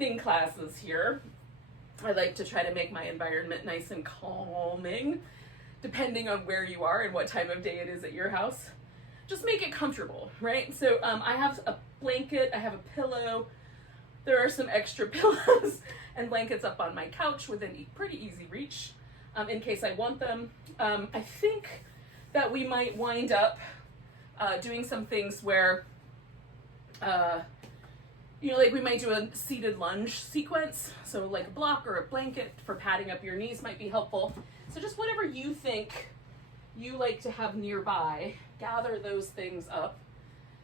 evening classes here, I like to try to make my environment nice and calming, depending on where you are and what time of day it is at your house. Just make it comfortable, right? So I have a blanket, I have a pillow, there are some extra pillows and blankets up on my couch within pretty easy reach in case I want them. I think that we might wind up doing some things where, you know, like we might do a seated lunge sequence. So like a block or a blanket for padding up your knees might be helpful. So just whatever you think you like to have nearby, gather those things up.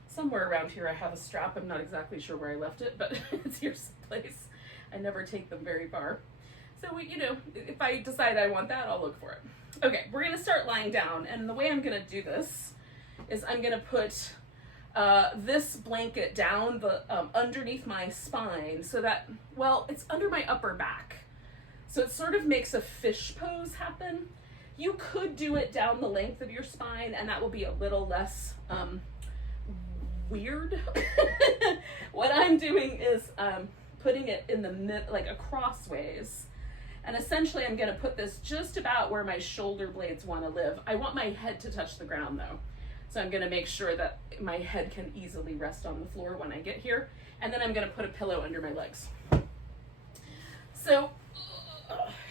Somewhere around here I have a strap. I'm not exactly sure where I left it, but it's here someplace. I never take them very far. So you know, if I decide I want that, I'll look for it. Okay, we're gonna start lying down, and the way I'm gonna do this is I'm gonna put this blanket down underneath my spine so that, well, it's under my upper back. So it sort of makes a fish pose happen. You could do it down the length of your spine, and that will be a little less weird. What I'm doing is putting it in the mid, like crossways. And essentially I'm gonna put this just about where my shoulder blades wanna live. I want my head to touch the ground though. So I'm gonna make sure that my head can easily rest on the floor when I get here. And then I'm gonna put a pillow under my legs. So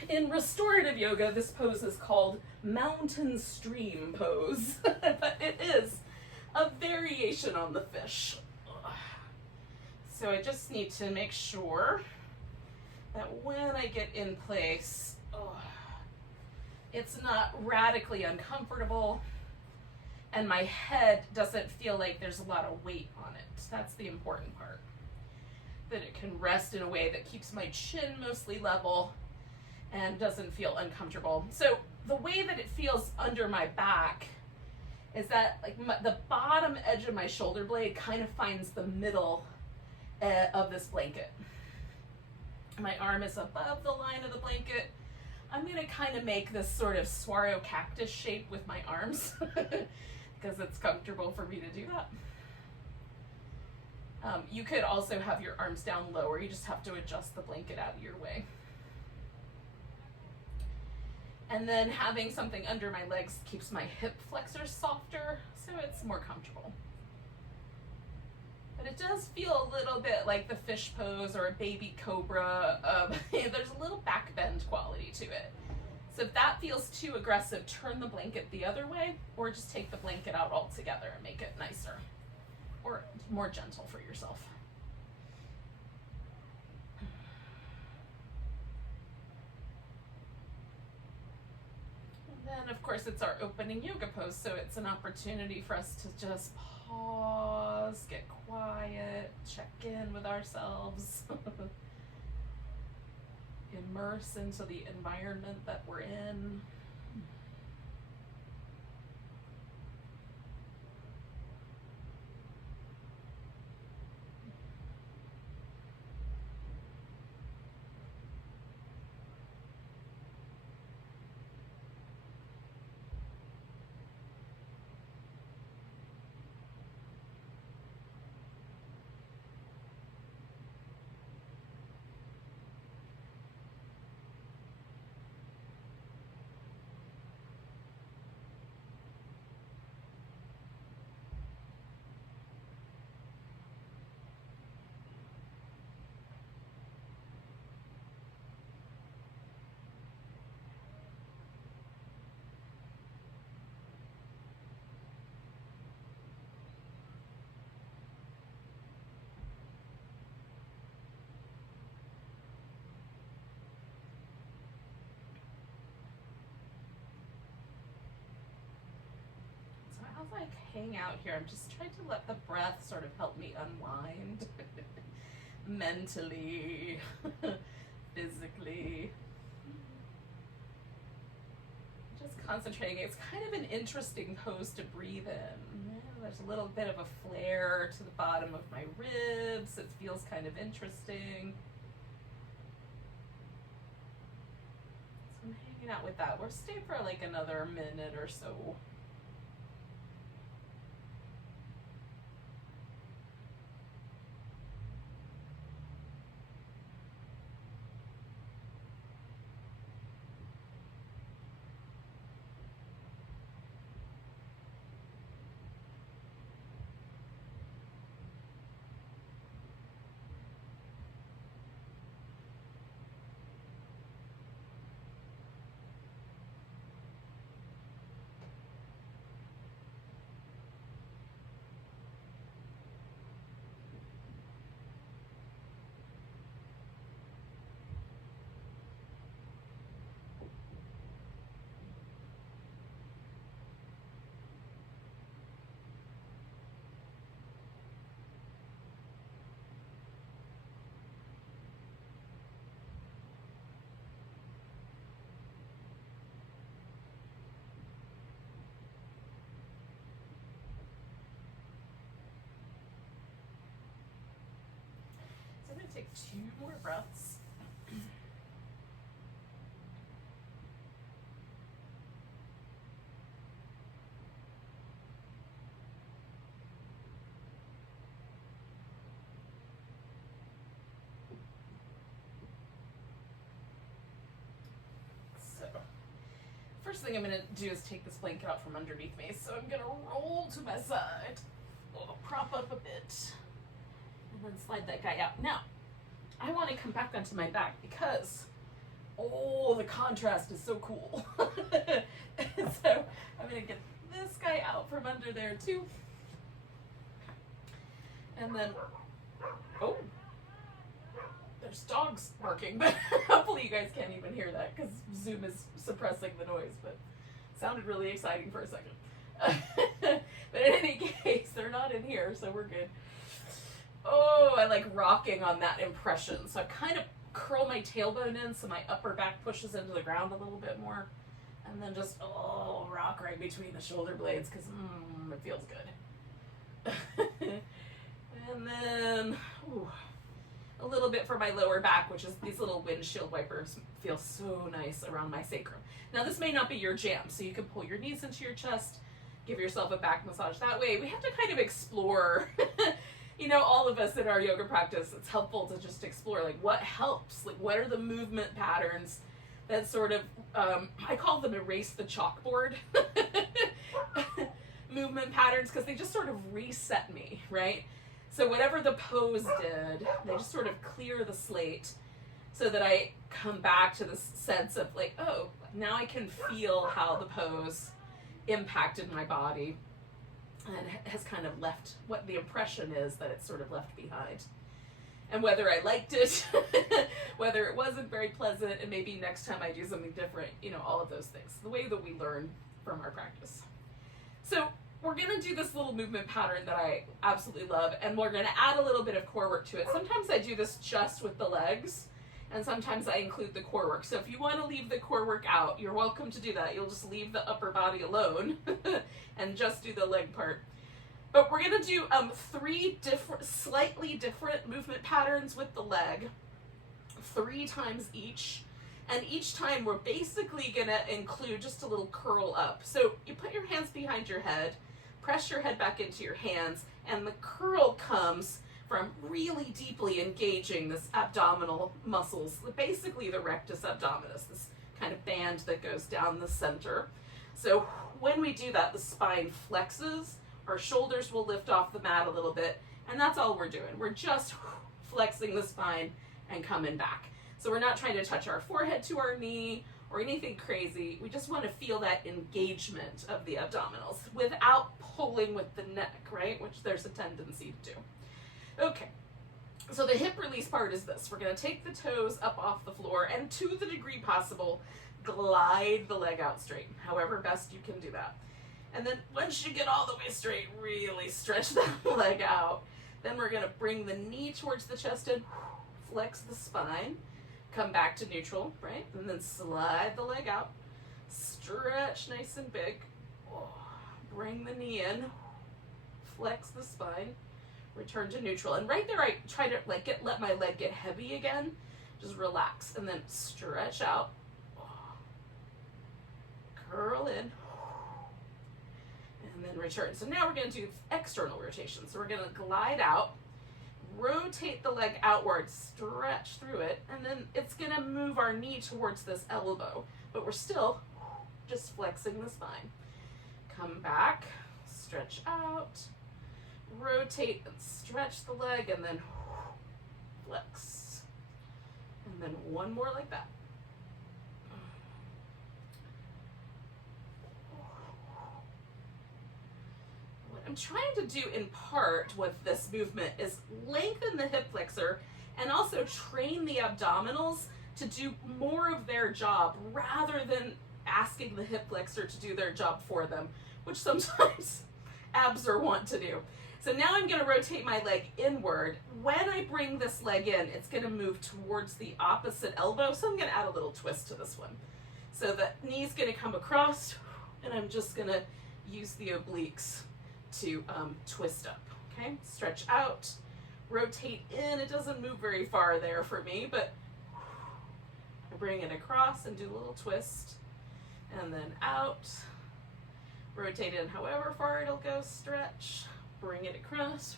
in restorative yoga, this pose is called mountain stream pose, but it is a variation on the fish. So I just need to make sure that when I get in place, it's not radically uncomfortable and my head doesn't feel like there's a lot of weight on it. That's the important part. That it can rest in a way that keeps my chin mostly level and doesn't feel uncomfortable. So the way that it feels under my back is that like the bottom edge of my shoulder blade kind of finds the middle of this blanket. My arm is above the line of the blanket. I'm gonna kind of make this sort of saguaro cactus shape with my arms because it's comfortable for me to do that. You could also have your arms down lower. You just have to adjust the blanket out of your way. And then having something under my legs keeps my hip flexors softer, so it's more comfortable. But it does feel a little bit like the fish pose or a baby cobra. There's a little back bend quality to it. So if that feels too aggressive, turn the blanket the other way, or just take the blanket out altogether and make it nicer or more gentle for yourself. And then of course it's our opening yoga pose, so it's an opportunity for us to just pause, get quiet, check in with ourselves, immerse into the environment that we're in. As I hang out here, I'm just trying to let the breath sort of help me unwind mentally, physically. Just concentrating. It's kind of an interesting pose to breathe in. There's a little bit of a flare to the bottom of my ribs. It feels kind of interesting. So I'm hanging out with that. We'll stay for like another minute or so. Take 2 more breaths. So, first thing I'm going to do is take this blanket out from underneath me. So I'm going to roll to my side, prop up a bit, and then slide that guy out. Now, I want to come back onto my back because, oh, the contrast is so cool. And so I'm going to get this guy out from under there too. And then, oh, there's dogs barking, but hopefully you guys can't even hear that because Zoom is suppressing the noise, but it sounded really exciting for a second. But in any case, they're not in here, so we're good. Oh, I like rocking on that impression. So I kind of curl my tailbone in so my upper back pushes into the ground a little bit more. And then just, oh, rock right between the shoulder blades because it feels good. And then, ooh, a little bit for my lower back, which is these little windshield wipers feel so nice around my sacrum. Now this may not be your jam, so you can pull your knees into your chest, give yourself a back massage that way. We have to kind of explore, you know, all of us in our yoga practice, it's helpful to just explore, like, what helps? Like, what are the movement patterns that sort of, I call them erase the chalkboard movement patterns, because they just sort of reset me, right? So whatever the pose did, they just sort of clear the slate so that I come back to this sense of like, oh, now I can feel how the pose impacted my body and has kind of left what the impression is that it's sort of left behind. And whether I liked it, whether it wasn't very pleasant, and maybe next time I do something different, you know, all of those things, the way that we learn from our practice. So we're gonna do this little movement pattern that I absolutely love, and we're gonna add a little bit of core work to it. Sometimes I do this just with the legs, and sometimes I include the core work. So if you wanna leave the core work out, you're welcome to do that. You'll just leave the upper body alone and just do the leg part. But we're gonna do 3 different, slightly different movement patterns with the leg, 3 times each. And each time we're basically gonna include just a little curl up. So you put your hands behind your head, press your head back into your hands, and the curl comes from really deeply engaging this abdominal muscles, basically the rectus abdominis, this kind of band that goes down the center. So when we do that, the spine flexes, our shoulders will lift off the mat a little bit, and that's all we're doing. We're just flexing the spine and coming back. So we're not trying to touch our forehead to our knee or anything crazy. We just want to feel that engagement of the abdominals without pulling with the neck, right? Which there's a tendency to do. Okay, so the hip release part is this. We're going to take the toes up off the floor and, to the degree possible, glide the leg out straight, however best you can do that. And then once you get all the way straight, really stretch that leg out. Then we're going to bring the knee towards the chest and flex the spine. Come back to neutral, right? And then slide the leg out. Stretch nice and big. Oh, bring the knee in. Flex the spine. Return to neutral. And right there, I try to like let my leg get heavy again. Just relax. And then stretch out. Oh. Curl in. And then return. So now we're going to do external rotation. So we're going to glide out. Rotate the leg outward, stretch through it, and then it's gonna move our knee towards this elbow, but we're still just flexing the spine. Come back, stretch out, rotate and stretch the leg, and then flex. And then one more like that. I'm trying to do in part with this movement is lengthen the hip flexor and also train the abdominals to do more of their job rather than asking the hip flexor to do their job for them, which sometimes abs are want to do. So now I'm going to rotate my leg inward. When I bring this leg in, it's going to move towards the opposite elbow, so I'm going to add a little twist to this one. So the knee's going to come across, and I'm just going to use the obliques to twist up, okay? Stretch out, rotate in. It doesn't move very far there for me, but I bring it across and do a little twist, and then out, rotate in however far it'll go, stretch, bring it across,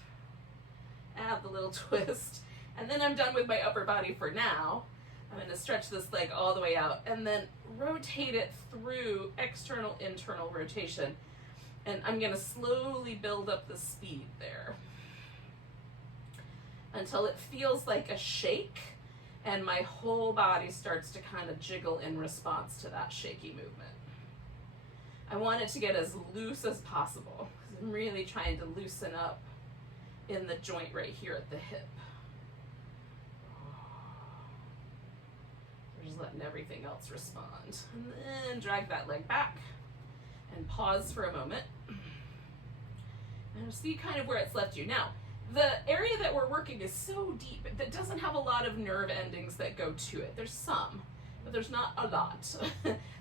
add the little twist, and then I'm done with my upper body for now. I'm going to stretch this leg all the way out and then rotate it through external, internal rotation. And I'm going to slowly build up the speed there until it feels like a shake and my whole body starts to kind of jiggle in response to that shaky movement. I want it to get as loose as possible because I'm really trying to loosen up in the joint right here at the hip. Just letting everything else respond. And then drag that leg back and pause for a moment. And see kind of where it's left you. Now, the area that we're working is so deep that doesn't have a lot of nerve endings that go to it. There's some, but there's not a lot.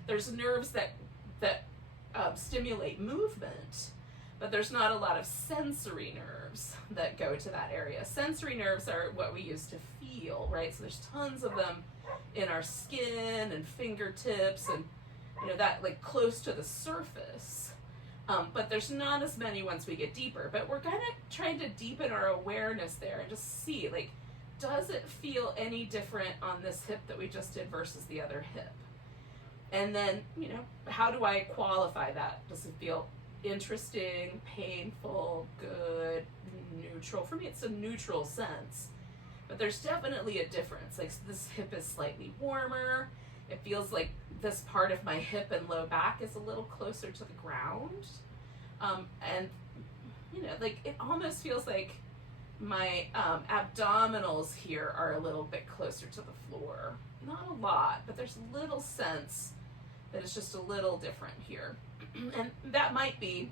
There's nerves that stimulate movement, but there's not a lot of sensory nerves that go to that area. Sensory nerves are what we use to feel, right? So there's tons of them in our skin and fingertips and, you know, that like close to the surface. But there's not as many once we get deeper, but we're kind of trying to deepen our awareness there and just see, like, does it feel any different on this hip that we just did versus the other hip? And then, you know, how do I qualify that? Does it feel interesting, painful, good, neutral? For me, it's a neutral sense. But there's definitely a difference. Like, this hip is slightly warmer. It feels like this part of my hip and low back is a little closer to the ground. And, you know, like, it almost feels like my abdominals here are a little bit closer to the floor. Not a lot, but there's a little sense that it's just a little different here. And that might be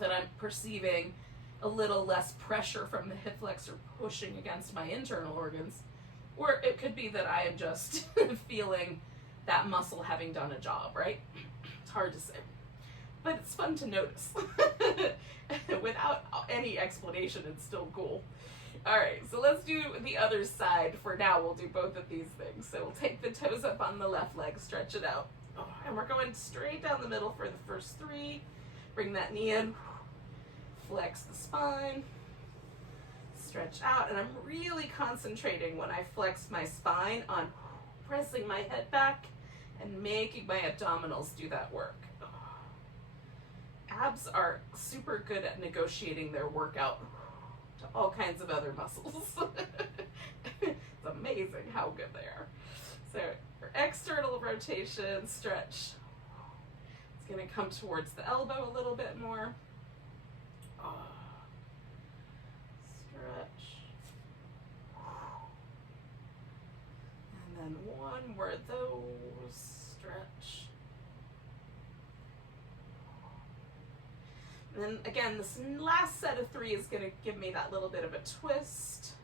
that I'm perceiving a little less pressure from the hip flexor pushing against my internal organs, or it could be that I am just feeling that muscle having done a job, right? It's hard to say, but it's fun to notice. Without any explanation, it's still cool. All right, so let's do the other side. For now, we'll do both of these things. So we'll take the toes up on the left leg, stretch it out. And we're going straight down the middle for the first three. Bring that knee in. Flex the spine, stretch out, and I'm really concentrating when I flex my spine on pressing my head back and making my abdominals do that work. Abs are super good at negotiating their workout to all kinds of other muscles. It's amazing how good they are. So for external rotation, stretch. It's going to come towards the elbow a little bit more. Stretch. And then one more of those. Stretch. And then again, this last set of three is going to give me that little bit of a twist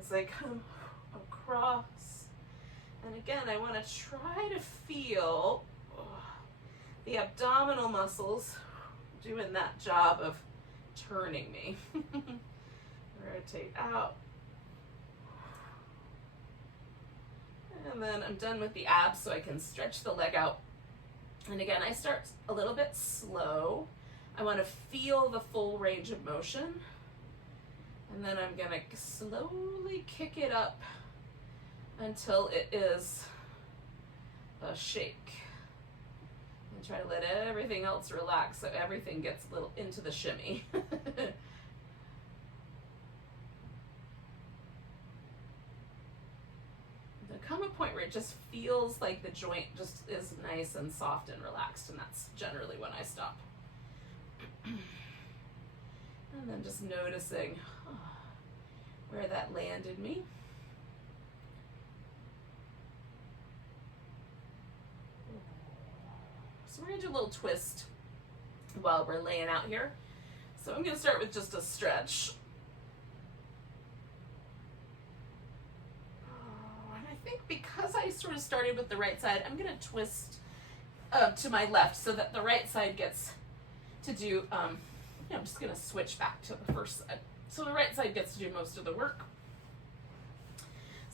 as I come across. And again, I want to try to feel the abdominal muscles doing that job of turning me. Rotate out. And then I'm done with the abs, so I can stretch the leg out. And again, I start a little bit slow. I want to feel the full range of motion. And then I'm going to slowly kick it up until it is a shake. And try to let everything else relax so everything gets a little into the shimmy. There'll come a point where it just feels like the joint just is nice and soft and relaxed, and that's generally when I stop. And then just noticing where that landed me. So we're going to do a little twist while we're laying out here. So I'm going to start with just a stretch. And I think because I sort of started with the right side, I'm going to twist to my left so that the right side gets to do, I'm just going to switch back to the first side. So the right side gets to do most of the work.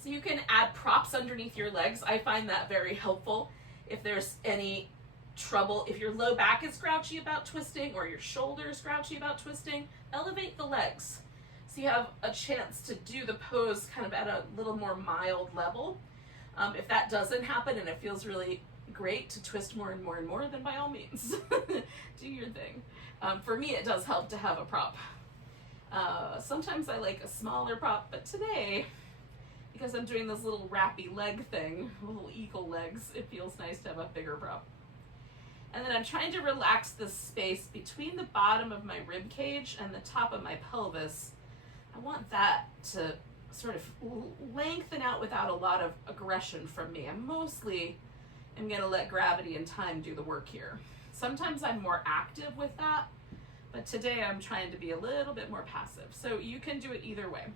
So you can add props underneath your legs. I find that very helpful. If there's any trouble, if your low back is grouchy about twisting or your shoulder is grouchy about twisting, elevate the legs. So you have a chance to do the pose kind of at a little more mild level. If that doesn't happen and it feels really great to twist more and more and more, then by all means, do your thing. For me, it does help to have a prop. Sometimes I like a smaller prop, but today, because I'm doing this little wrappy leg thing, little eagle legs, it feels nice to have a bigger prop. And then I'm trying to relax the space between the bottom of my rib cage and the top of my pelvis. I want that to sort of lengthen out without a lot of aggression from me. I'm mostly going to let gravity and time do the work here. Sometimes I'm more active with that, but today I'm trying to be a little bit more passive. So you can do it either way.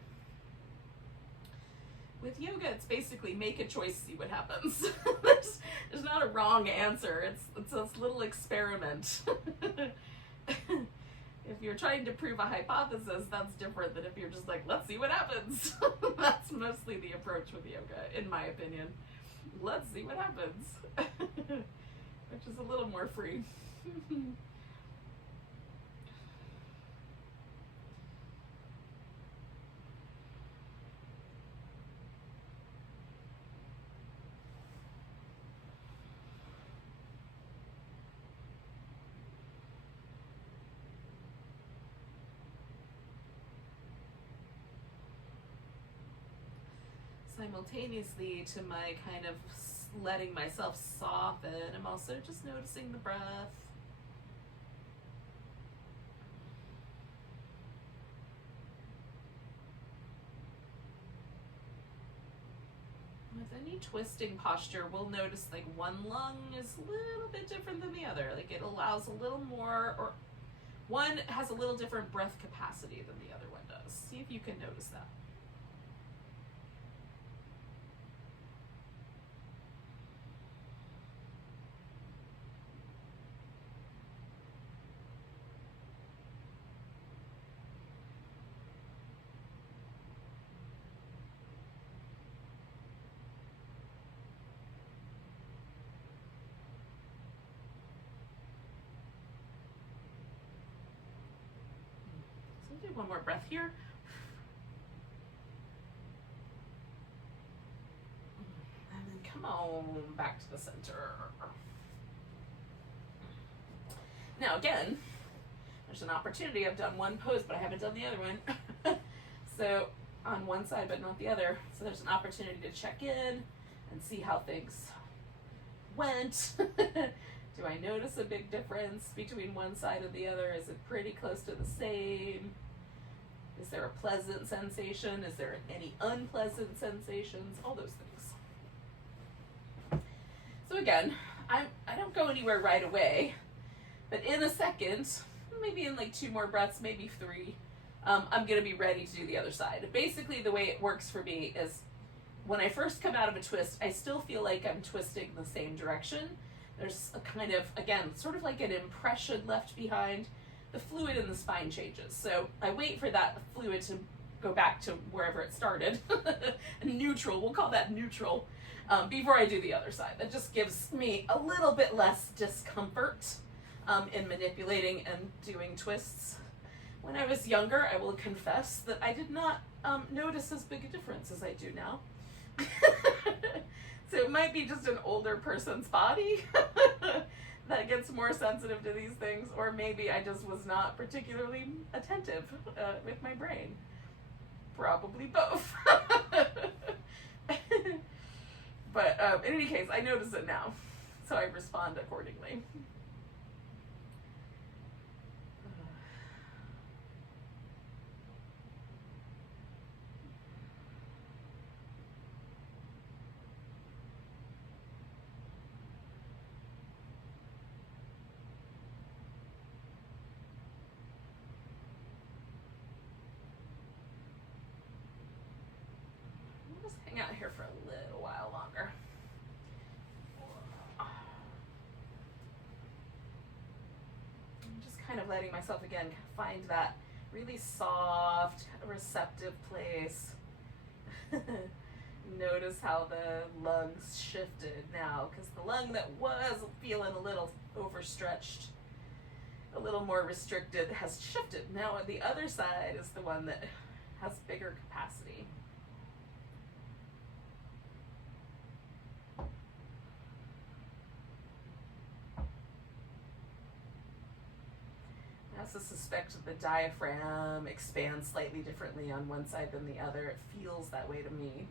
With yoga, it's basically make a choice, see what happens. there's not a wrong answer. It's this little experiment. If you're trying to prove a hypothesis, that's different than if you're just like, let's see what happens. That's mostly the approach with yoga, in my opinion. Let's see what happens. Which is a little more free. Simultaneously to my kind of letting myself soften, I'm also just noticing the breath. With any twisting posture, we'll notice like one lung is a little bit different than the other. Like it allows a little more, or one has a little different breath capacity than the other one does. See if you can notice that. Do one more breath here. And then come on back to the center. Now again, there's an opportunity. I've done one pose, but I haven't done the other one. So on one side, but not the other. So there's an opportunity to check in and see how things went. Do I notice a big difference between one side and the other? Is it pretty close to the same? Is there a pleasant sensation? Is there any unpleasant sensations? All those things. So again, I don't go anywhere right away, but in a second, maybe in like 2 more breaths, maybe 3, I'm going to be ready to do the other side. Basically, the way it works for me is when I first come out of a twist, I still feel like I'm twisting the same direction. There's a kind of, again, sort of like an impression left behind. The fluid in the spine changes. So I wait for that fluid to go back to wherever it started. Neutral, we'll call that neutral, before I do the other side. That just gives me a little bit less discomfort in manipulating and doing twists. When I was younger, I will confess that I did not notice as big a difference as I do now. So it might be just an older person's body that gets more sensitive to these things, or maybe I just was not particularly attentive with my brain. Probably both. But in any case, I notice it now, so I respond accordingly. Hang out here for a little while longer. I'm just kind of letting myself again find that Really soft, receptive place. Notice how the lungs shifted now, because the lung that was feeling a little overstretched, a little more restricted, has shifted. Now the other side is the one that has bigger capacity. I also suspect that the diaphragm expands slightly differently on one side than the other. It feels that way to me.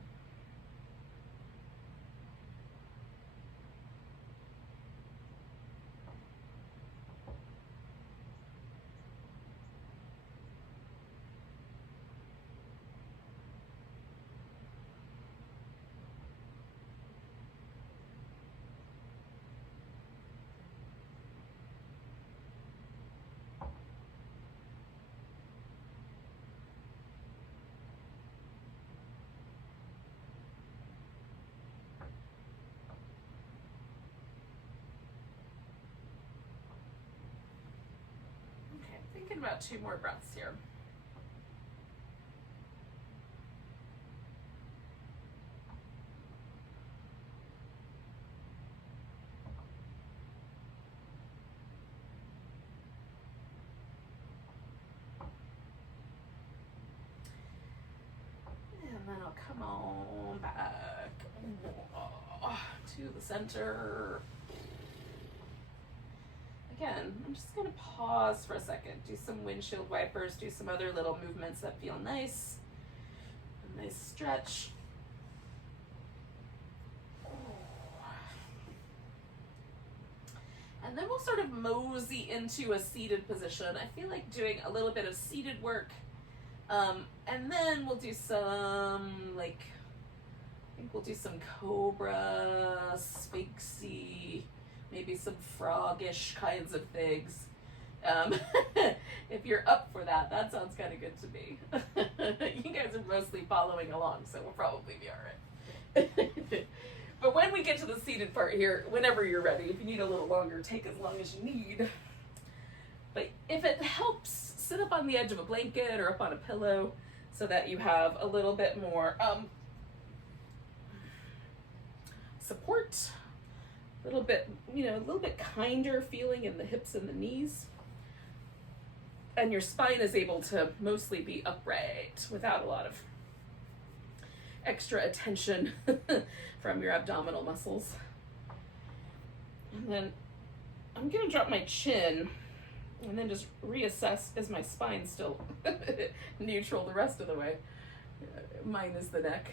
Thinking about 2 more breaths here. And then I'll come on back to the center. Again, I'm just going to pause for a second, do some windshield wipers, do some other little movements that feel nice. A nice stretch. And then we'll sort of mosey into a seated position. I feel like doing a little bit of seated work. And then we'll do some, I think we'll do some cobra, sphinxy, maybe some froggish kinds of things. If you're up for that, that sounds kind of good to me. You guys are mostly following along, so we'll probably be all right. But when we get to the seated part here, whenever you're ready, if you need a little longer, take as long as you need. But if it helps, sit up on the edge of a blanket or up on a pillow so that you have a little bit more support, a little bit kinder feeling in the hips and the knees. And your spine is able to mostly be upright without a lot of extra attention from your abdominal muscles. And then I'm gonna drop my chin and then just reassess, is my spine still neutral the rest of the way? Mine is the neck.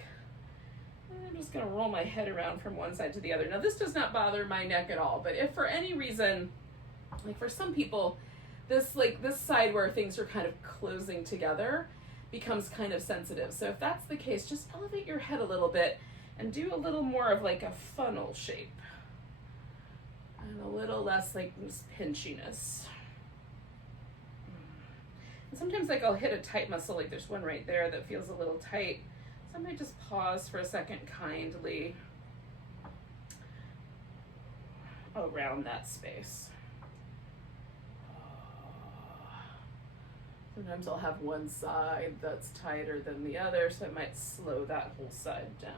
And I'm just gonna roll my head around from one side to the other. Now this does not bother my neck at all, but if for any reason, like for some people, this side where things are kind of closing together becomes kind of sensitive. So if that's the case, just elevate your head a little bit and do a little more of like a funnel shape. And a little less like just pinchiness. And sometimes like I'll hit a tight muscle, like there's one right there that feels a little tight. So I might just pause for a second kindly around that space. Sometimes I'll have one side that's tighter than the other, so I might slow that whole side down.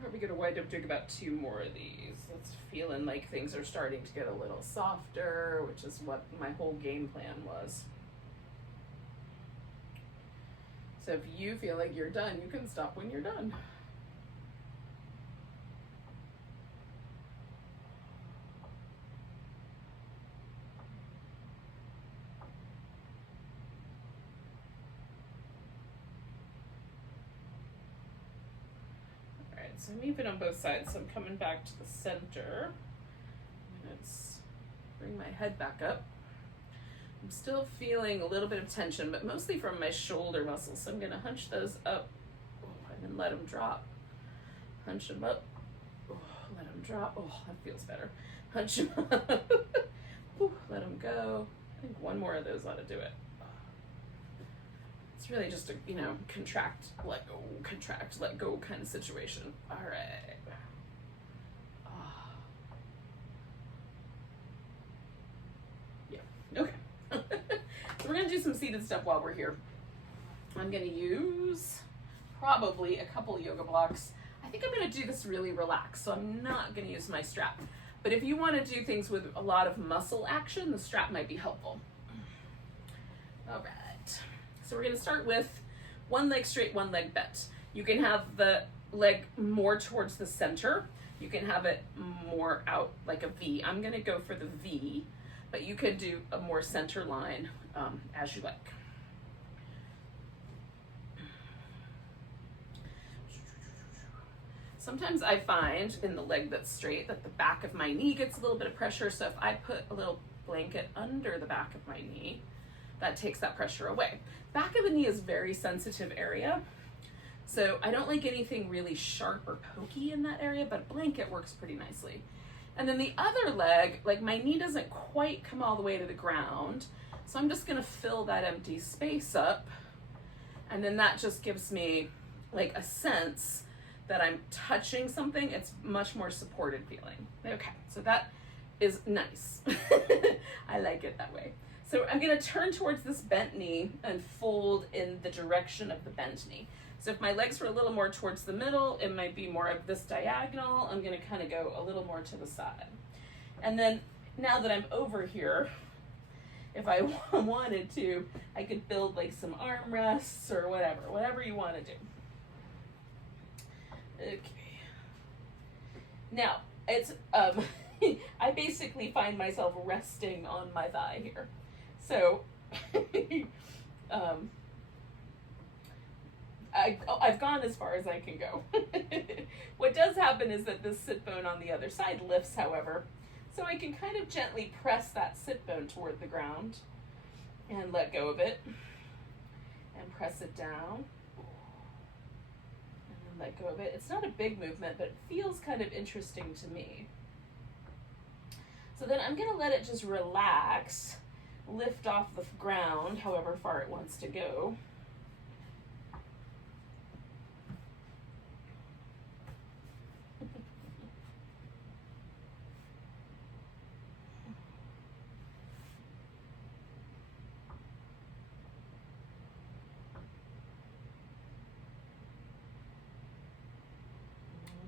Probably gonna wind up doing about 2 more of these. It's feeling like things are starting to get a little softer, which is what my whole game plan was. So if you feel like you're done, you can stop when you're done. So I'm even on both sides, so I'm coming back to the center. Let's bring my head back up. I'm still feeling a little bit of tension, but mostly from my shoulder muscles. So I'm gonna hunch those up and then let them drop. Hunch them up, let them drop. Oh, that feels better. Hunch them up, let them go, I think one more of those ought to do it. It's really just a, you know, contract, let go kind of situation. All right. Yeah, okay. So we're gonna do some seated stuff while we're here. I'm gonna use probably a couple yoga blocks. I think I'm gonna do this really relaxed, so I'm not gonna use my strap. But if you wanna do things with a lot of muscle action, the strap might be helpful. All right. So we're gonna start with one leg straight, one leg bent. You can have the leg more towards the center. You can have it more out like a V. I'm gonna go for the V, but you could do a more center line as you like. Sometimes I find in the leg that's straight that the back of my knee gets a little bit of pressure, so if I put a little blanket under the back of my knee, that takes that pressure away. Back of the knee is a very sensitive area, so I don't like anything really sharp or pokey in that area, but a blanket works pretty nicely. And then the other leg, like my knee doesn't quite come all the way to the ground, so I'm just gonna fill that empty space up, and then that just gives me like a sense that I'm touching something. It's much more supported feeling. Okay, so that is nice. I like it that way. So I'm gonna turn towards this bent knee and fold in the direction of the bent knee. So if my legs were a little more towards the middle, it might be more of this diagonal. I'm gonna kind of go a little more to the side. And then now that I'm over here, if I wanted to, I could build like some armrests or whatever you wanna do. Okay. Now, it's, I basically find myself resting on my thigh here. So, I've gone as far as I can go. What does happen is that this sit bone on the other side lifts, however, so I can kind of gently press that sit bone toward the ground and let go of it and press it down and then let go of it. It's not a big movement, but it feels kind of interesting to me. So then I'm gonna let it just relax, lift off the ground, however far it wants to go.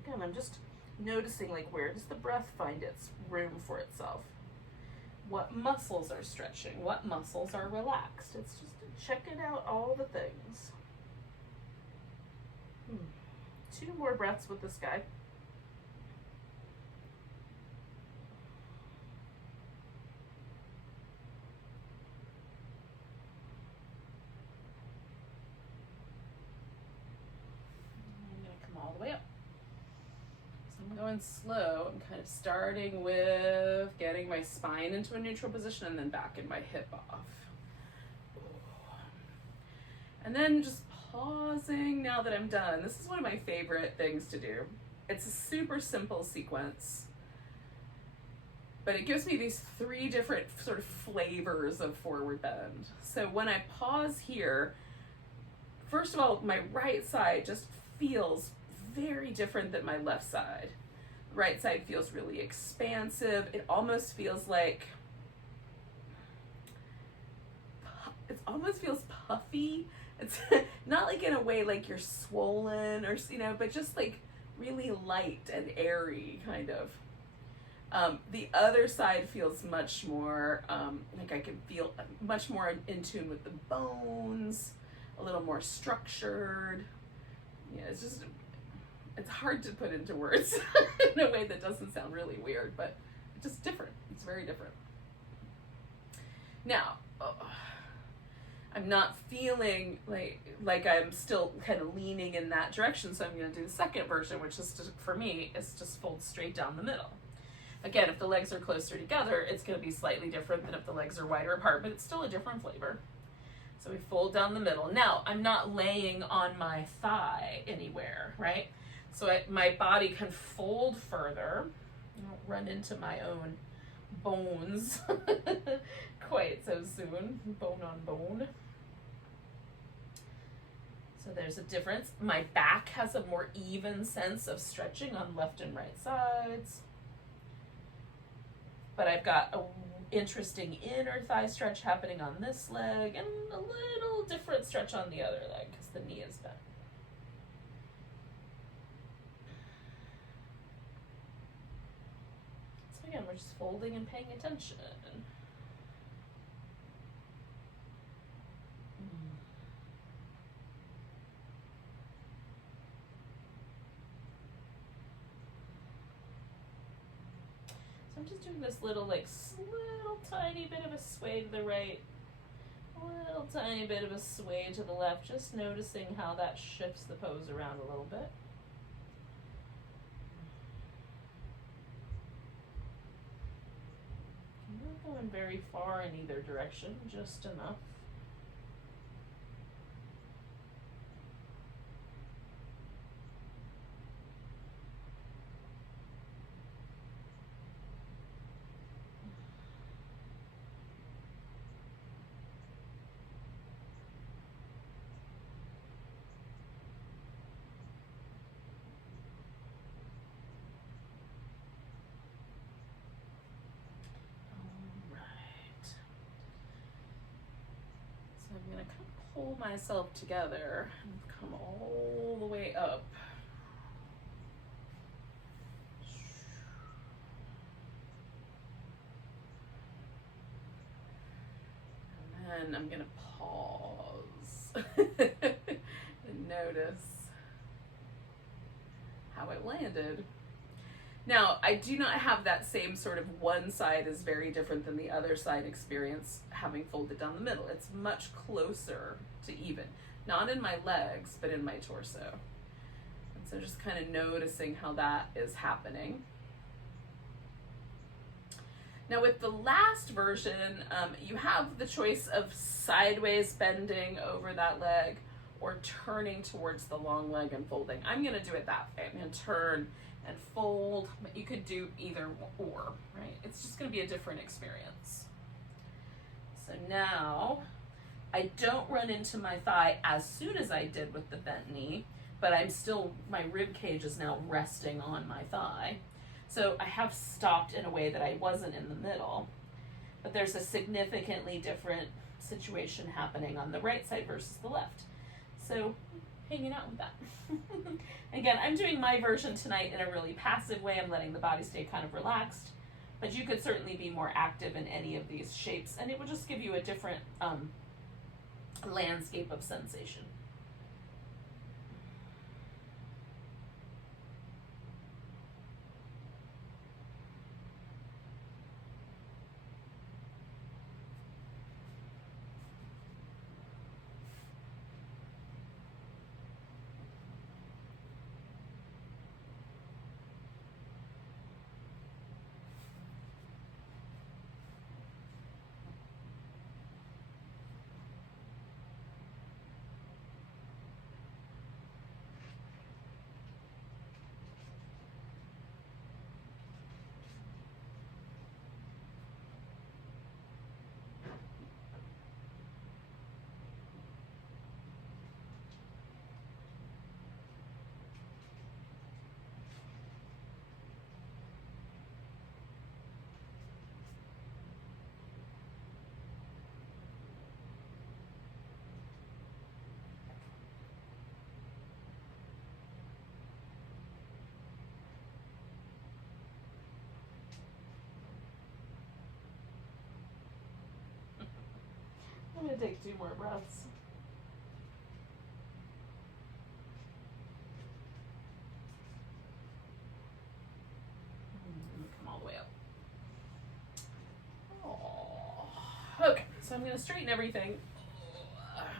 Again, I'm just noticing, like, where does the breath find its room for itself? What muscles are stretching? What muscles are relaxed? It's just checking out all the things. 2 more breaths with this guy. I'm gonna come all the way up. I'm going slow. I'm kind of starting with getting my spine into a neutral position and then backing my hip off. And then just pausing now that I'm done. This is one of my favorite things to do. It's a super simple sequence, but it gives me these 3 different sort of flavors of forward bend. So when I pause here, first of all, my right side just feels very different than my left side. Right side feels really expansive. It almost feels like, it almost feels puffy. It's not like in a way like you're swollen or, you know, but just like really light and airy kind of. The other side feels much more, like I can feel much more in tune with the bones, a little more structured. Yeah, it's just, it's hard to put into words in a way that doesn't sound really weird, but it's just different. It's very different. Now, I'm not feeling like I'm still kind of leaning in that direction, so I'm going to do the second version, which is just, for me, is just fold straight down the middle. Again, if the legs are closer together, it's going to be slightly different than if the legs are wider apart, but it's still a different flavor. So we fold down the middle. Now, I'm not laying on my thigh anywhere, right? So my body can fold further. I don't run into my own bones quite so soon. Bone on bone. So there's a difference. My back has a more even sense of stretching on left and right sides. But I've got a interesting inner thigh stretch happening on this leg and a little different stretch on the other leg because the knee is bent. So again, we're just folding and paying attention. I'm just doing this little tiny bit of a sway to the right, a little tiny bit of a sway to the left, just noticing how that shifts the pose around a little bit. I'm not going very far in either direction, just enough. I'm going to kind of pull myself together and come all the way up. And then I'm going to pause and notice how it landed. Now, I do not have that same sort of one side is very different than the other side experience having folded down the middle. It's much closer to even. Not in my legs, but in my torso. And so just kind of noticing how that is happening. Now with the last version, you have the choice of sideways bending over that leg or turning towards the long leg and folding. I'm going to do it that way. I'm going to turn and fold, but you could do either or, right? It's just going to be a different experience. So now I don't run into my thigh as soon as I did with the bent knee, but my rib cage is now resting on my thigh. So I have stopped in a way that I wasn't in the middle, but there's a significantly different situation happening on the right side versus the left. So hanging out with that. Again, I'm doing my version tonight in a really passive way. I'm letting the body stay kind of relaxed, but you could certainly be more active in any of these shapes, and it will just give you a different landscape of sensation. I'm going to take 2 more breaths. Come all the way up. Oh. Okay, so I'm going to straighten everything.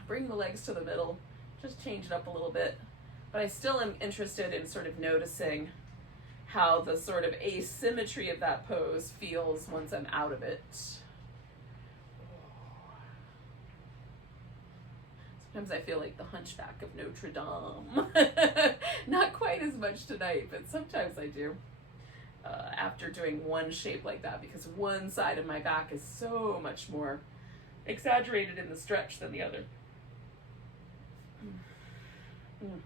Bring the legs to the middle. Just change it up a little bit. But I still am interested in sort of noticing how the sort of asymmetry of that pose feels once I'm out of it. Sometimes I feel like the Hunchback of Notre Dame. Not quite as much tonight, but sometimes I do. after doing one shape like that, because one side of my back is so much more exaggerated in the stretch than the other. Mm.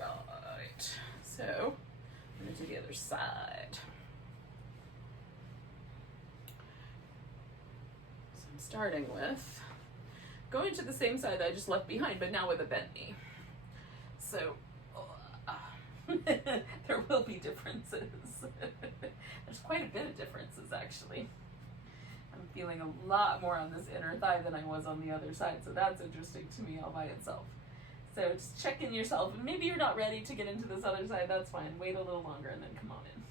Alright, so I'm going to do the other side. So I'm starting with going to the same side that I just left behind, but now with a bent knee. So there will be differences. There's quite a bit of differences, actually. I'm feeling a lot more on this inner thigh than I was on the other side, so that's interesting to me all by itself. So just check in yourself, and maybe you're not ready to get into this other side, that's fine. Wait a little longer and then come on in.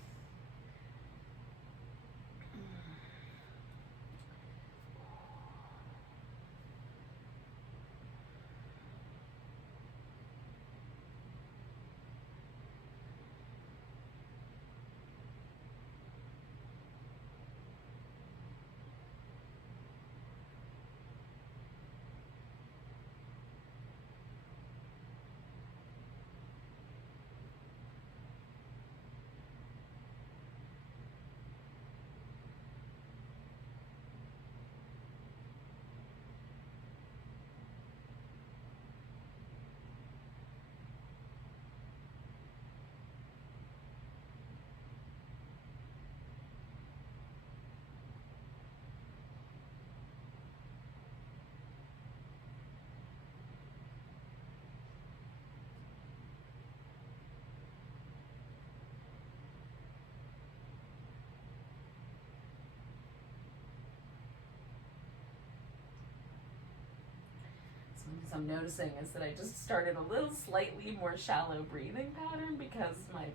I'm noticing is that I just started a little slightly more shallow breathing pattern because my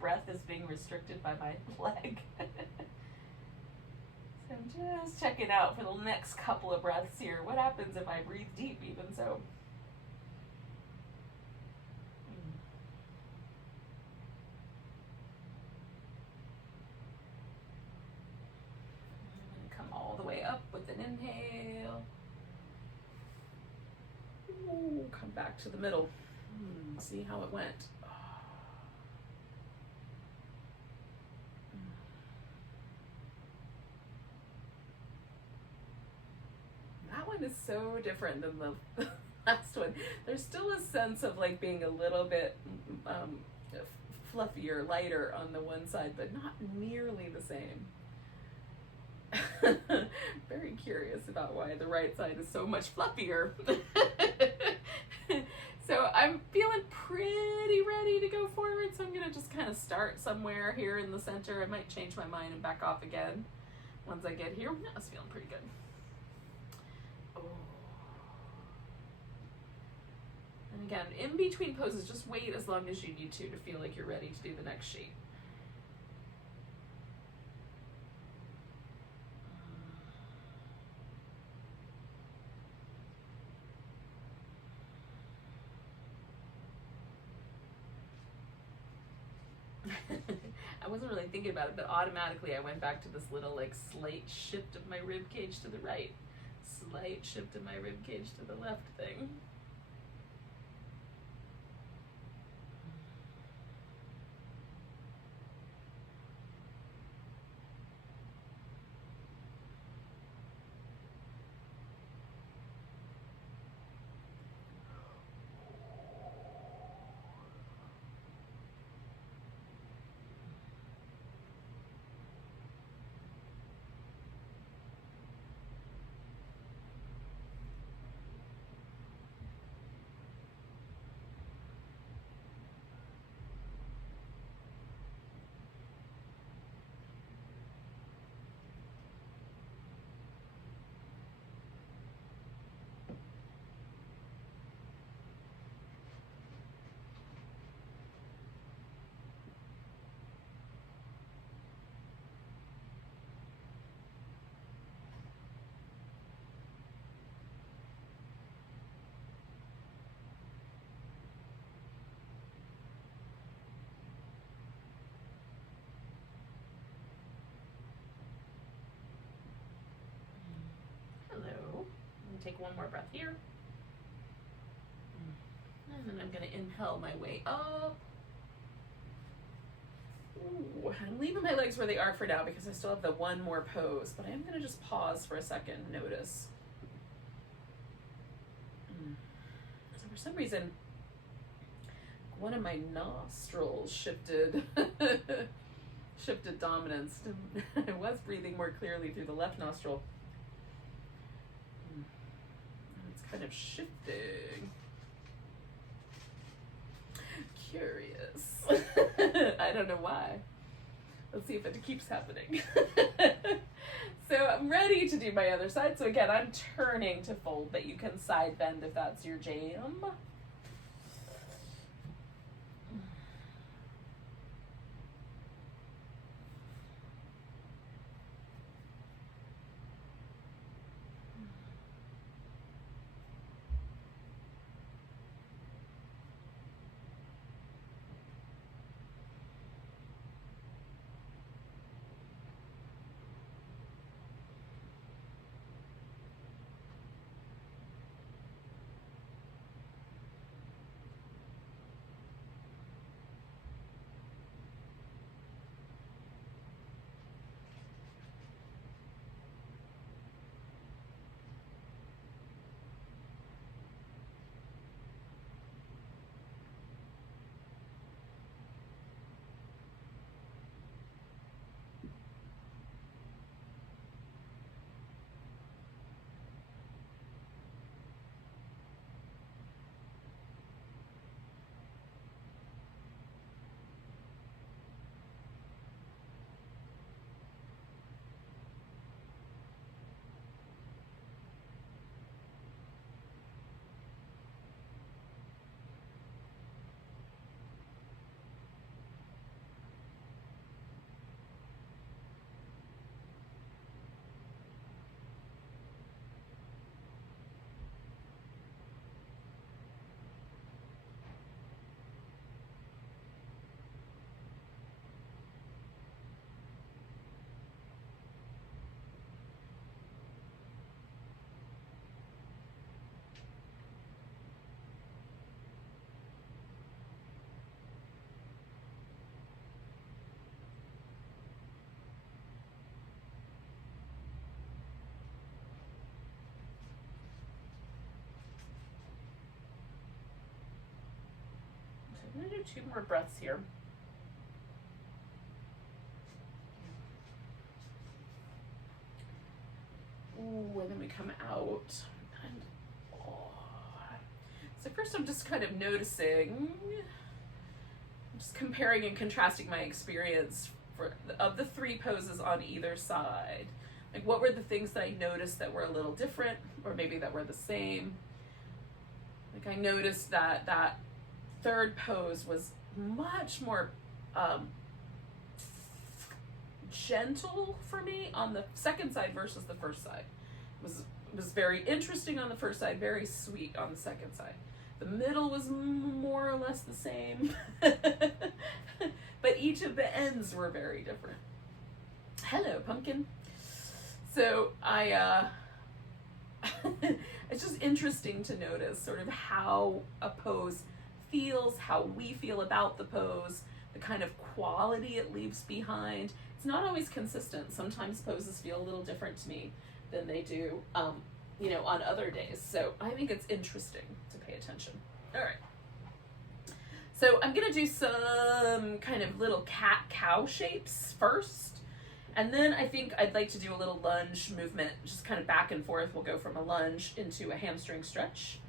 breath is being restricted by my leg. So I'm just checking out for the next couple of breaths here. What happens if I breathe deep even so? I'm going to come all the way up with an inhale. Ooh, come back to the middle. See how it went. That one is so different than the last one. There's still a sense of like being a little bit fluffier, lighter on the one side, but not nearly the same. Very curious about why the right side is so much fluffier. So I'm feeling pretty ready to go forward, so I'm going to just kind of start somewhere here in the center. I might change my mind and back off again once I get here. I was feeling pretty good. Oh. And again, in between poses, just wait as long as you need to feel like you're ready to do the next shape. I wasn't really thinking about it, but automatically I went back to this little like slight shift of my rib cage to the right, slight shift of my rib cage to the left thing. take one more breath here. And then I'm going to inhale my way up. Ooh, I'm leaving my legs where they are for now because I still have the one more pose, but I am going to just pause for a second and notice. So for some reason, one of my nostrils shifted shifted dominance. I was breathing more clearly through the left nostril. And it's kind of shifting. Curious. I don't know why. Let's see if it keeps happening. So I'm ready to do my other side. So again, I'm turning to fold, but you can side bend if that's your jam. I'm going to do 2 more breaths here. Ooh, and then we come out. And, oh. So first I'm just kind of noticing, just comparing and contrasting my experience of the 3 poses on either side. Like, what were the things that I noticed that were a little different, or maybe that were the same? Like, I noticed that that 3rd pose was much more gentle for me on the 2nd side versus the 1st side. It was very interesting on the 1st side, very sweet on the 2nd side. The middle was more or less the same, but each of the ends were very different. Hello, pumpkin. So it's just interesting to notice sort of how a pose feels, how we feel about the pose, the kind of quality it leaves behind. It's not always consistent. Sometimes poses feel a little different to me than they do, you know, on other days. So I think it's interesting to pay attention. All right. So I'm gonna do some kind of little cat-cow shapes first. And then I think I'd like to do a little lunge movement, just kind of back and forth. We'll go from a lunge into a hamstring stretch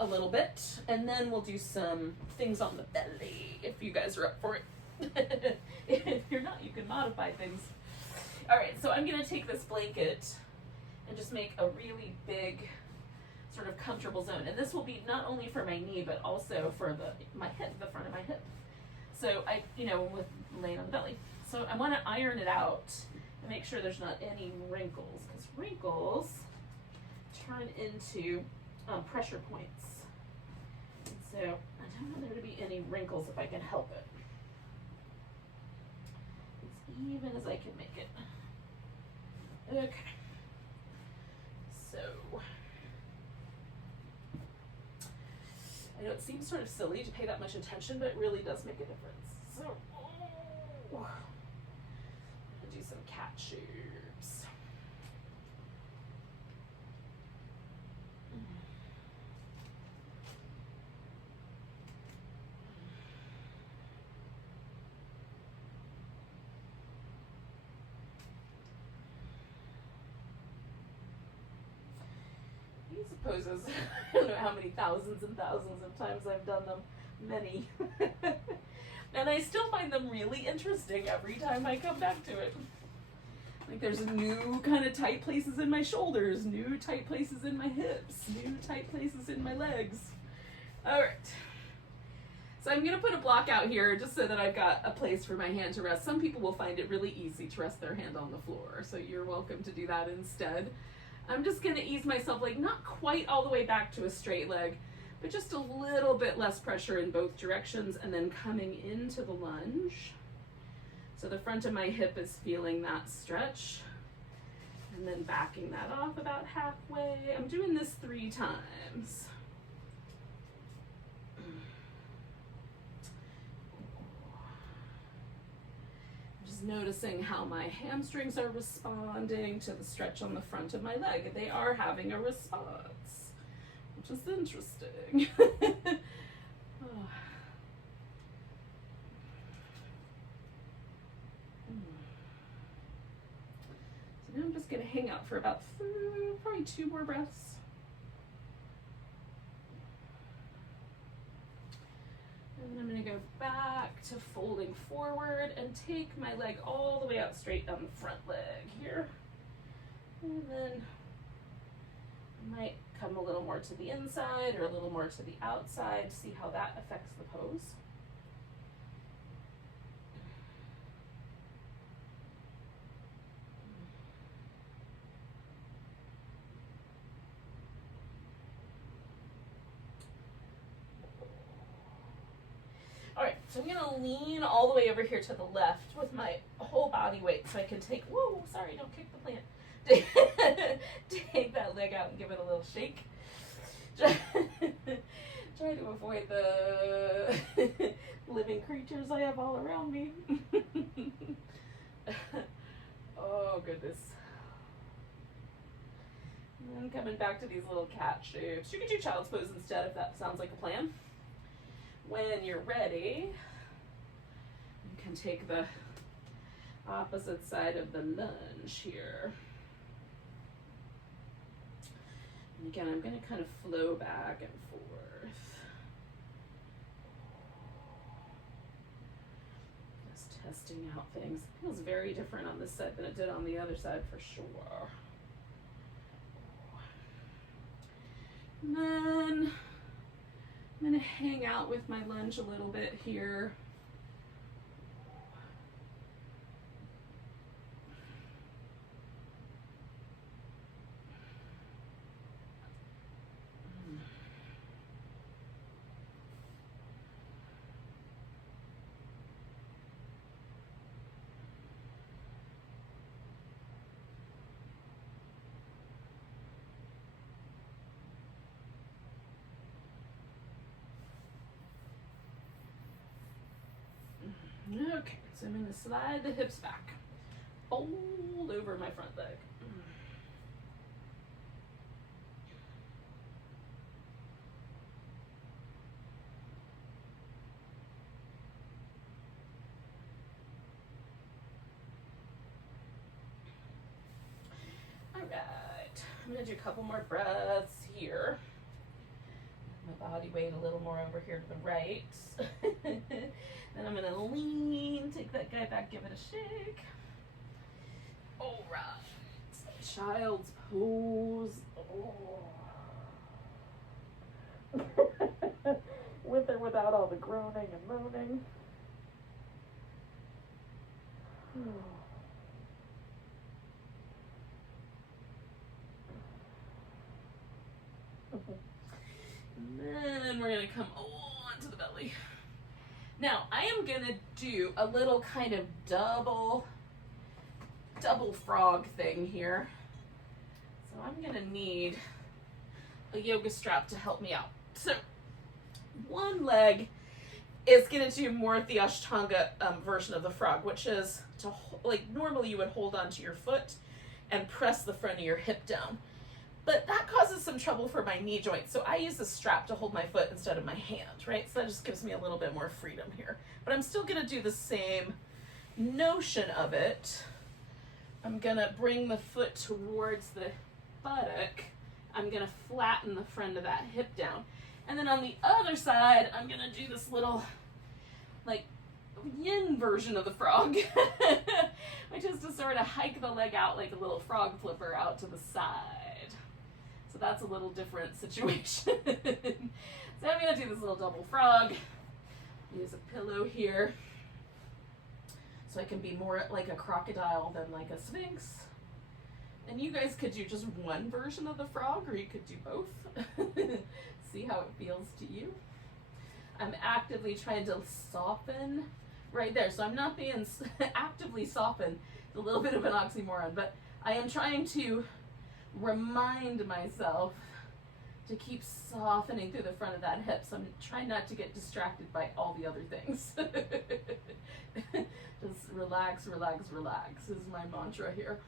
a little bit. And then we'll do some things on the belly, if you guys are up for it. If you're not, you can modify things. All right, so I'm gonna take this blanket and just make a really big sort of comfortable zone. And this will be not only for my knee, but also for my hip, the front of my hip. So I, you know, with laying on the belly. So I want to iron it out and make sure there's not any wrinkles, because wrinkles turn into pressure points. And so I don't want there to be any wrinkles if I can help it. As even as I can make it. Okay. So it seems sort of silly to pay that much attention, but it really does make a difference. So, I'm gonna do some cat shapes. These poses, I don't know how many thousands and thousands of times I've done them. Many. And I still find them really interesting every time I come back to it. Like there's new kind of tight places in my shoulders, new tight places in my hips, new tight places in my legs. All right. So I'm gonna put a block out here just so that I've got a place for my hand to rest. Some people will find it really easy to rest their hand on the floor, so you're welcome to do that instead. I'm just gonna ease myself, like not quite all the way back to a straight leg, but just a little bit less pressure in both directions, and then coming into the lunge. So the front of my hip is feeling that stretch, and then backing that off about halfway. I'm doing this 3 times. Just noticing how my hamstrings are responding to the stretch on the front of my leg. They are having a response, which is interesting. So now I'm just going to hang out for about probably 2 more breaths. And I'm going to go back to folding forward and take my leg all the way out straight down the front leg here. And then I might come a little more to the inside or a little more to the outside, see how that affects the pose. All right, so I'm gonna lean all the way over here to the left with my whole body weight so I can take, whoa, sorry, don't kick the plant. Take that leg out and give it a little shake. Try to avoid the living creatures I have all around me. Oh, goodness. And then coming back to these little cat shapes. You can do child's pose instead if that sounds like a plan. When you're ready, you can take the opposite side of the lunge here. And again, I'm going to kind of flow back and forth. Just testing out things. It feels very different on this side than it did on the other side for sure. And then I'm going to hang out with my lunge a little bit here. Okay, so I'm going to slide the hips back, fold over my front leg. All right, I'm going to do a couple more breaths here. My body weight a little more over here to the right. Then I'm gonna lean, take that guy back, give it a shake. All right, child's pose. Oh. With or without all the groaning and moaning. And then we're gonna come on to the belly. Now, I am gonna do a little kind of double frog thing here. So I'm gonna need a yoga strap to help me out. So one leg is going to do more of the Ashtanga version of the frog, which is to, like, normally you would hold onto your foot and press the front of your hip down. But that causes some trouble for my knee joint, so I use a strap to hold my foot instead of my hand, right? So that just gives me a little bit more freedom here. But I'm still going to do the same notion of it. I'm going to bring the foot towards the buttock. I'm going to flatten the front of that hip down. And then on the other side, I'm going to do this little, like, yin version of the frog, which is to sort of hike the leg out like a little frog flipper out to the side. So that's a little different situation. So I'm going to do this little double frog. Use a pillow here so I can be more like a crocodile than like a sphinx. And you guys could do just one version of the frog, or you could do both. See how it feels to you. I'm actively trying to soften right there. So I'm not being actively soften. It's a little bit of an oxymoron, but I am trying to remind myself to keep softening through the front of that hip. So I'm trying not to get distracted by all the other things. Just relax, relax, relax is my mantra here.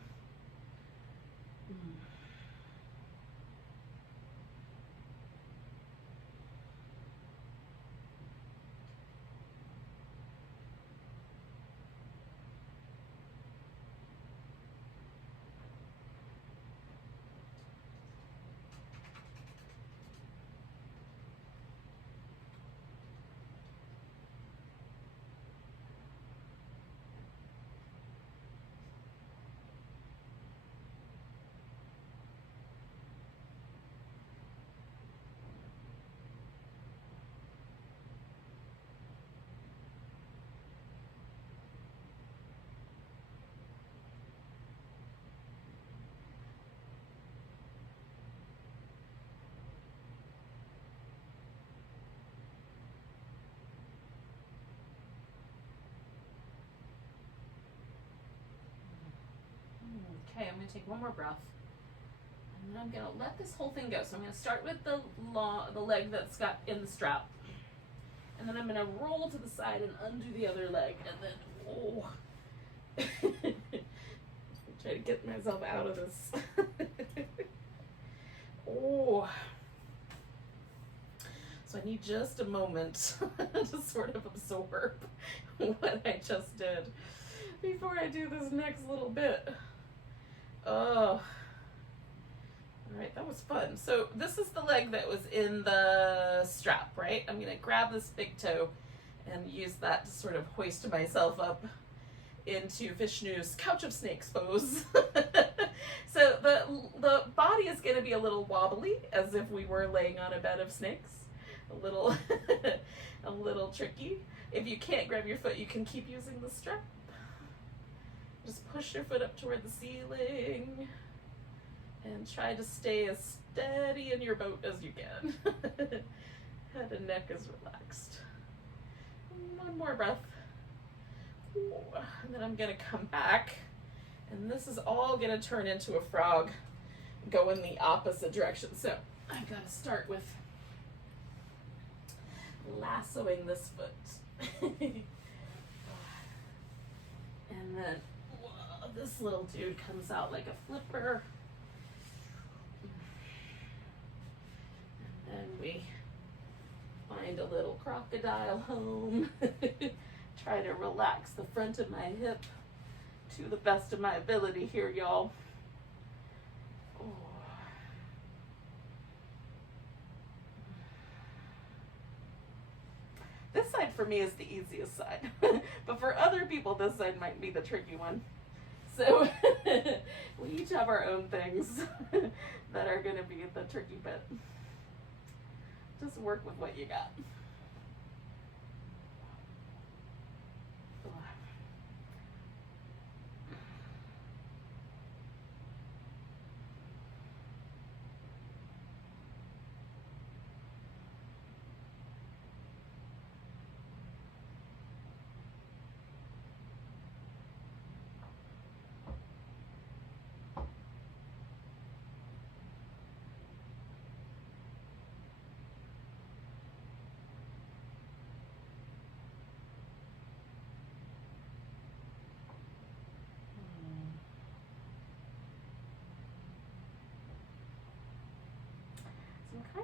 Okay, I'm going to take one more breath. And then I'm going to let this whole thing go. So I'm going to start with the leg that's got in the strap. And then I'm going to roll to the side and undo the other leg. And then, try to get myself out of this. So I need just a moment to sort of absorb what I just did before I do this next little bit. Oh, all right, that was fun. So this is the leg that was in the strap, right? I'm gonna grab this big toe and use that to sort of hoist myself up into Vishnu's couch of snakes pose. So the body is gonna be a little wobbly, as if we were laying on a bed of snakes. A little, a little tricky. If you can't grab your foot, you can keep using the strap. Just push your foot up toward the ceiling and try to stay as steady in your boat as you can. Head and neck is relaxed. One more breath. And then I'm going to come back, and this is all going to turn into a frog, go in the opposite direction. So I've got to start with lassoing this foot. And then this little dude comes out like a flipper. And then we find a little crocodile home. Try to relax the front of my hip to the best of my ability here, y'all. This side for me is the easiest side, but for other people, this side might be the tricky one. So we each have our own things that are going to be the tricky bit. Just work with what you got.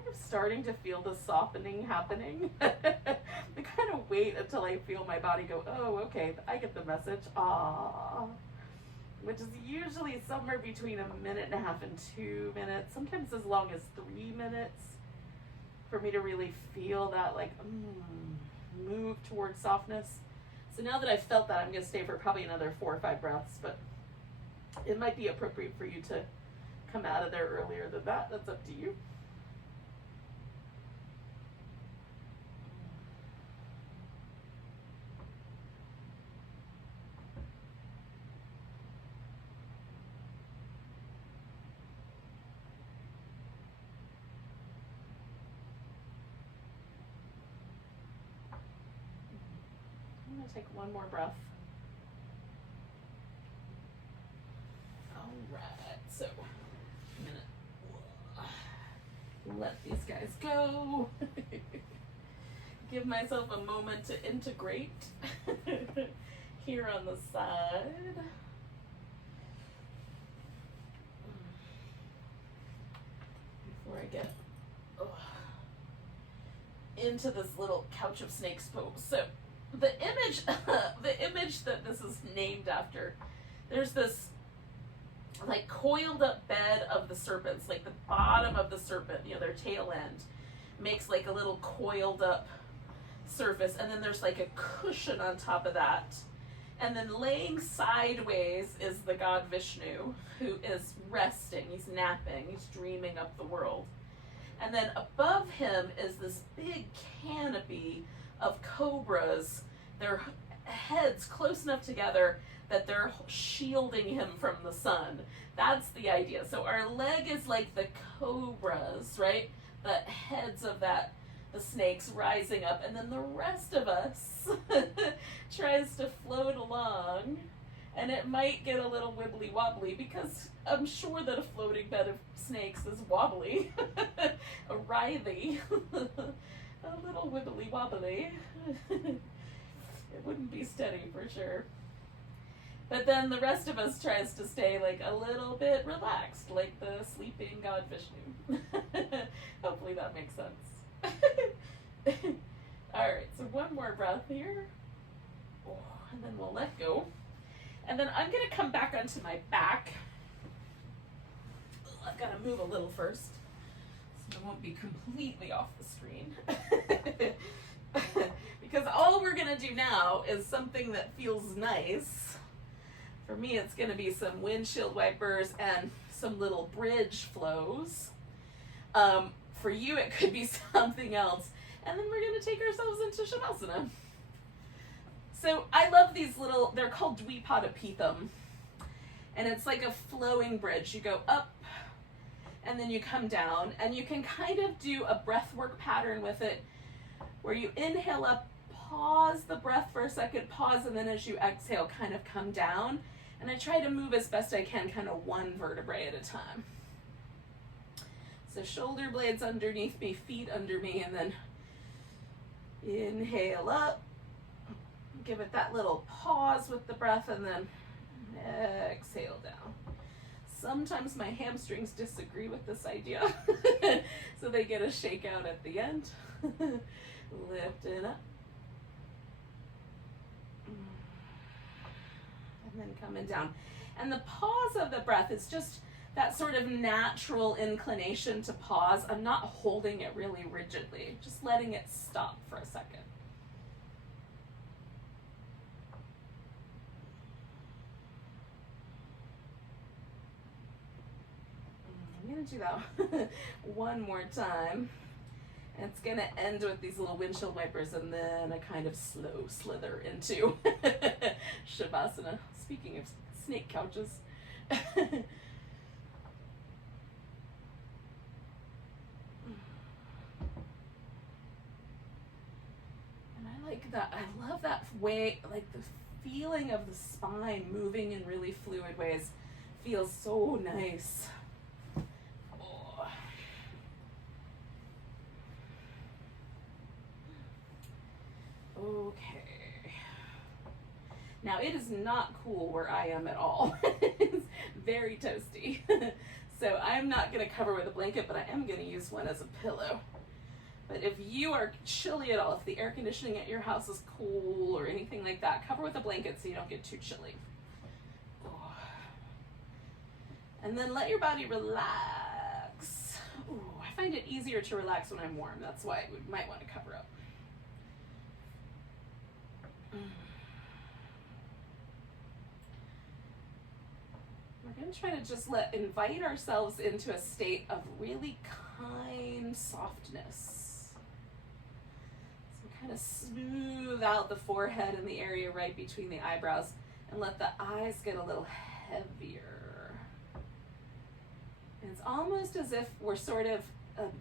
of starting to feel the softening happening. I kind of wait until I feel my body go, oh, okay, I get the message. Ah, which is usually somewhere between 1.5 minutes and 2 minutes, sometimes as long as 3 minutes, for me to really feel that like move towards softness. So now that I've felt that, I'm going to stay for probably another 4 or 5 breaths, but it might be appropriate for you to come out of there earlier than that. That's up to you. I'm going to take one more breath. All right, so I'm gonna let these guys go. Give myself a moment to integrate here on the side. Before I get into this little couch of snakes pose. So the image that this is named after, there's this like coiled up bed of the serpents, like the bottom of the serpent, you know, their tail end makes like a little coiled up surface, and then there's like a cushion on top of that, and then laying sideways is the god Vishnu, who is resting, he's napping, he's dreaming up the world, and then above him is this big canopy of cobras, their heads close enough together that they're shielding him from the sun. That's the idea. So our leg is like the cobras, right? The heads of that, the snakes rising up, and then the rest of us tries to float along, and it might get a little wibbly wobbly because I'm sure that a floating bed of snakes is wobbly, a writhy, a little wibbly wobbly. It wouldn't be steady for sure. But then the rest of us tries to stay like a little bit relaxed, like the sleeping god Vishnu. Hopefully that makes sense. Alright, so one more breath here. And then we'll let go. And then I'm going to come back onto my back. I've got to move a little first, so I won't be completely off the screen. Because all we're going to do now is something that feels nice. For me, it's going to be some windshield wipers and some little bridge flows. For you, it could be something else. And then we're going to take ourselves into Shavasana. So I love these little, they're called Dvipadapitham. And it's like a flowing bridge. You go up, and then you come down. And you can kind of do a breathwork pattern with it, where you inhale up, pause the breath for a second, pause, and then as you exhale, kind of come down. And I try to move as best I can, kind of one vertebrae at a time. So shoulder blades underneath me, feet under me, and then inhale up. Give it that little pause with the breath, and then exhale down. Sometimes my hamstrings disagree with this idea, so they get a shake out at the end. Lifting up. And then coming down. And the pause of the breath is just that sort of natural inclination to pause. I'm not holding it really rigidly, just letting it stop for a second. I'm going to do that one more time. And it's going to end with these little windshield wipers, and then a kind of slow slither into Shavasana. Speaking of snake couches. And I like that. I love that way, like the feeling of the spine moving in really fluid ways feels so nice. Okay. Now it is not cool where I am at all. It's very toasty. So I'm not going to cover with a blanket, but I am going to use one as a pillow. But if you are chilly at all, if the air conditioning at your house is cool or anything like that, cover with a blanket so you don't get too chilly. And then let your body relax. Ooh, I find it easier to relax when I'm warm. That's why we might want to cover up. We're going to try to just invite ourselves into a state of really kind softness. So kind of smooth out the forehead and the area right between the eyebrows and let the eyes get a little heavier. And it's almost as if we're sort of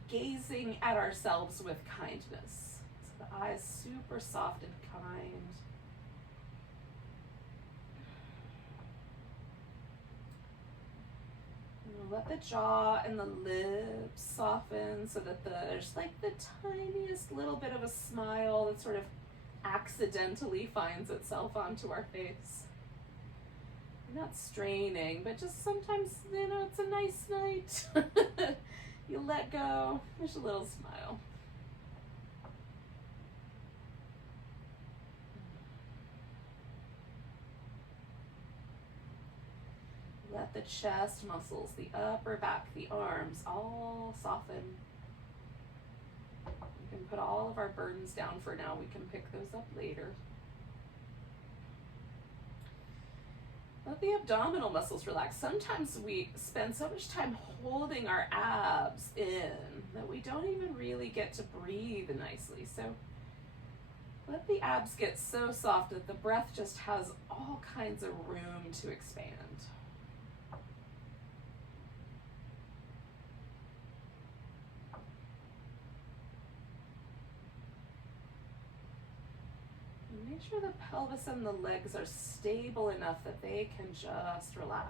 gazing at ourselves with kindness. So the eyes super soft and kind. Let the jaw and the lips soften so that there's like the tiniest little bit of a smile that sort of accidentally finds itself onto our face. You're not straining, but just sometimes, it's a nice night. You let go, there's a little smile. Let the chest muscles, the upper back, the arms all soften. We can put all of our burdens down for now. We can pick those up later. Let the abdominal muscles relax. Sometimes we spend so much time holding our abs in that we don't even really get to breathe nicely. So let the abs get so soft that the breath just has all kinds of room to expand. Make sure the pelvis and the legs are stable enough that they can just relax.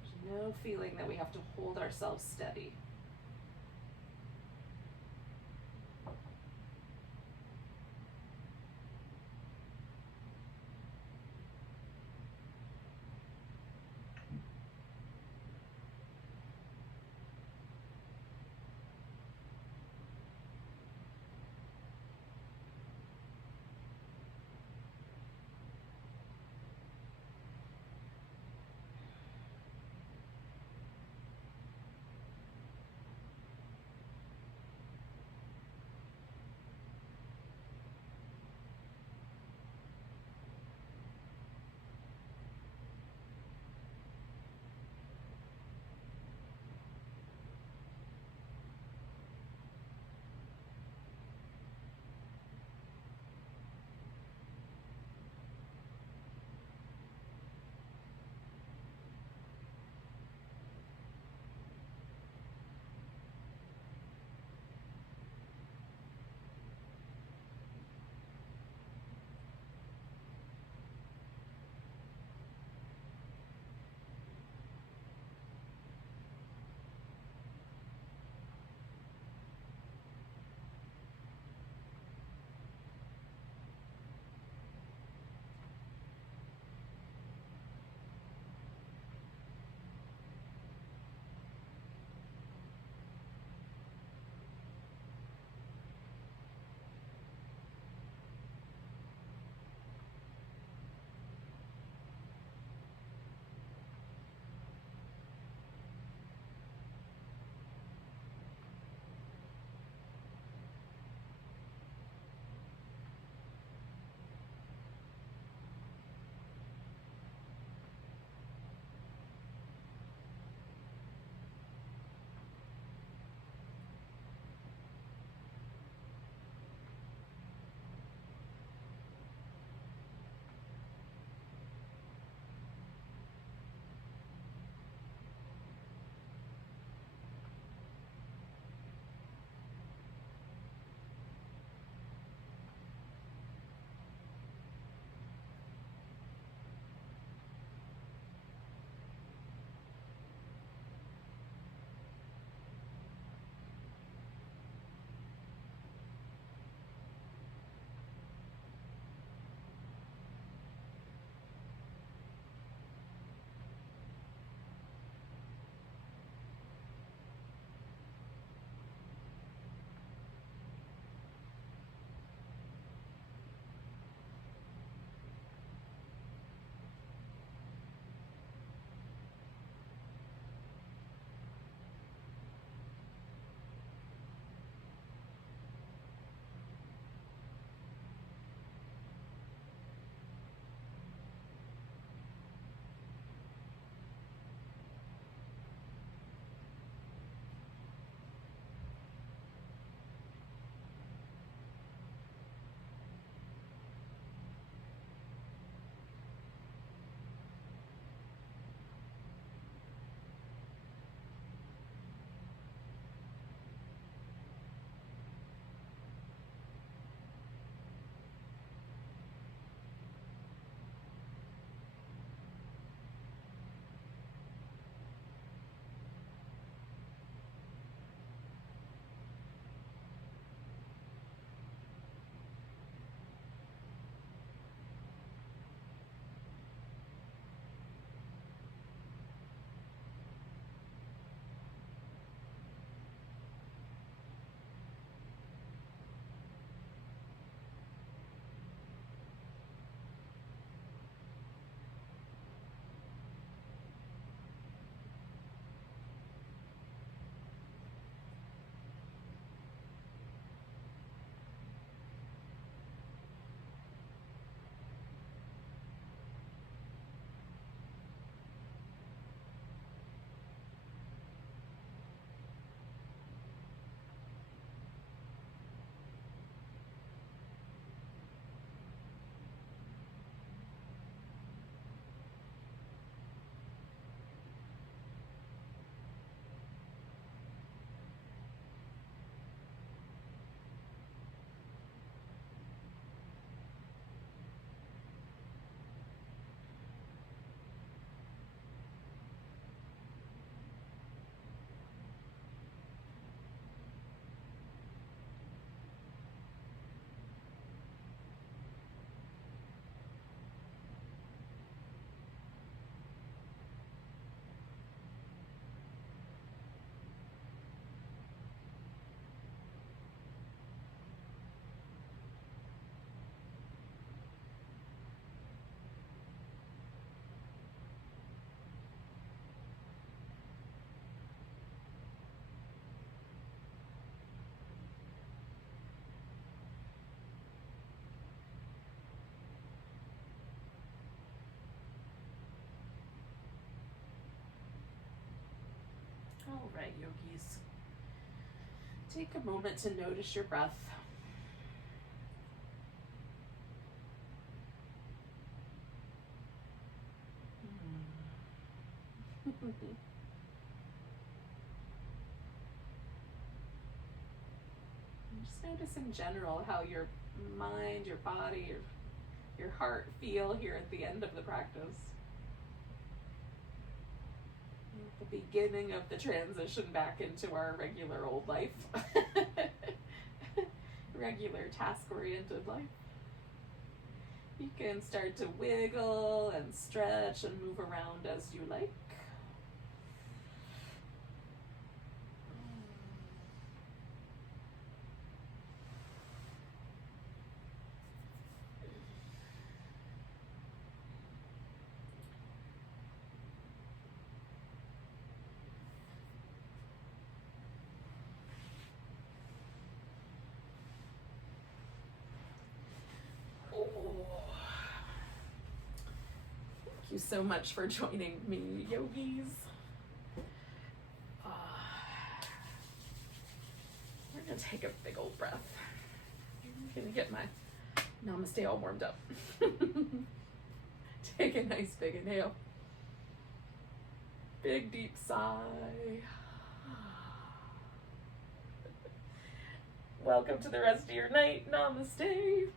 There's no feeling that we have to hold ourselves steady. right, yogis. Take a moment to notice your breath. Just notice in general how your mind, your body, your heart feel here at the end of the practice. At the beginning of the transition back into our regular old life. Regular task-oriented life. You can start to wiggle and stretch and move around as you like. Thank you so much for joining me, yogis. We're gonna take a big old breath. I'm gonna get my Namaste all warmed up. Take a nice big inhale. Big deep sigh. Welcome to the rest of your night. Namaste.